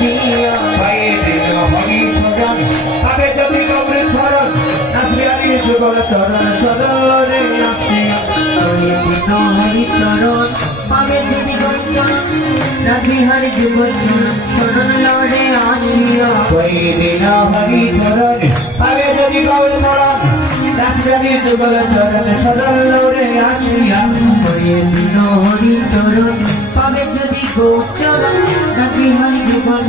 পিয়া পায়ে দিল হরি সজন আবে যদি গৌরী শরণ নাচবে আমি যুগল চরণ সদরে আসিয়া হরে দিন হরি চরণ পাবে দেবী চরণ রাধি হরি যুগল চরণ লড়ে আসিয়া পায়ে দিল হরি চরণ আবে যদি গৌরী শরণ নাচবে আমি যুগল চরণ সদরে আসিয়া হরে দিন হরি চরণ পাবে যদি গোচরণ রাধি হরি যুগল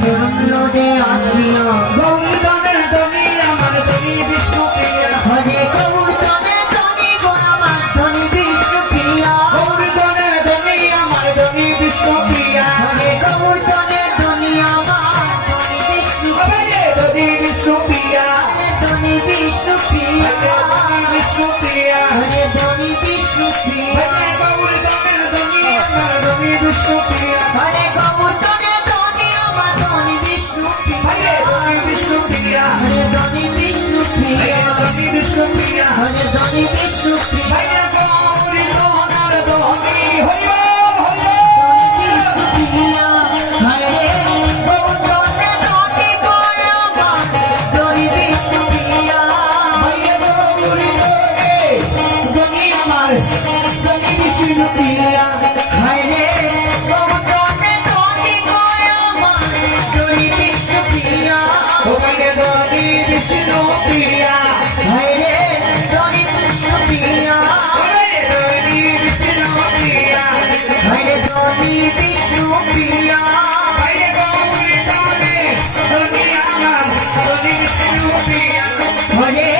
চরণ লড়ে আসিয়া গৌরীতনের ধনী আমার ধনী বিষ্ণু প্রিয়া হরে গৌতমে ধনী গো আমার ধনী বিষ্ণু প্রিয়া গৌরীতনের ধনী আমার ধনী বিষ্ণু প্রিয়া হরে গৌতমে ধনী আমার ধনী বিষ্ণু ধনী বিষ্ণু প্রিয়া ধনী বিষ্ণু প্রিয়া ধনী বিষ্ণু প্রিয়া হরে ধনী বিষ্ণু প্রিয়া গৌরীতনের ধনী আমার ধনী বিষ্ণু প্রিয়া হরে গৌতমে ধনী আমার ধনী বিষ্ণু প্রিয়া ধনী বিষ্ণু প্রিয়া হরে ধনী বিষ্ণু প্রিয়া ধনী বিষ্ণু প্রিয়া হরে ধনী বিষ্ণু প্রিয়া গৌরীতনের ধনী হরি বল প্রিয়া হরে গৌতমে ধনী গো আমার ধনী বিষ্ণু প্রিয়া ধনী আমার ধনী বিষ্ণু প্রিয়া হরে গৌতমে ধনী গো আমার ধনী বিষ্ণু প্রিয়া ওখানে ধনী বিষ্ণু প্রিয়া হরে ধনী বিষ্ণু প্রিয়া ধনী বিষ্ণু প্রিয়া হরে ধনী বিষ্ণু প্রিয়া বাইরে গৌরী ধনী ধনী আমার ধনী বিষ্ণু প্রিয়া হরে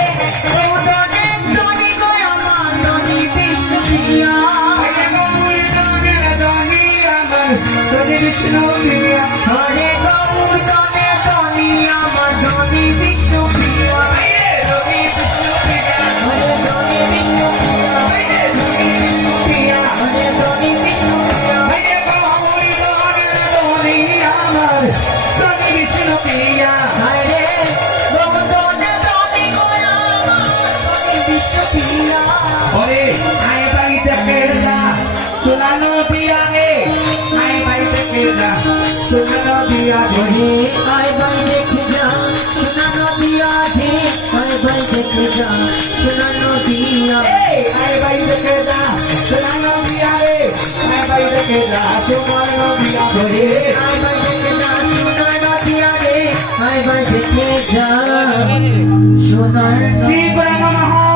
গৌতমে ধনী গো আমার ধনী বিষ্ণু প্রিয়া বাইরে গৌরী ধনের ধনী আমার ধনী বিষ্ণু প্রিয়া হরে গৌতমে ধনী আমার ধনী বিষ্ণু প্রিয়া বাইরে ধনী বিষ্ণু প্রিয়া হরে ধনী বিষ্ণু প্রিয়া বাইরে ধনী বিষ্ণু প্রিয়া হরে ধনী বিষ্ণু প্রিয়া বাইরে গৌরী ধনের ধনী আমার ধনী বিষ্ণু প্রিয়া হরে গৌতমে ধনী গো আমার ধনী বিষ্ণু প্রিয়া ওরে আয় বাড়িতে কেড়া সোনানো দিয়া রে আয় বাড়িতে কেড়া সোনানো দিয়া হরে আয় ভাই দেখে যা সোনা নদিয়া ঢে আয় ভাই দেখে যা সোনা নদিয়া আয় বাড়িতে কেড়া সোনানো দিয়া রে আয় বাড়িতে কেড়া সোনানো দিয়া হরে আয় ভাই দেখে যা সোনা নদিয়া রে আয় ভাই দেখে যা সোনার শ্রী প্রেম মহা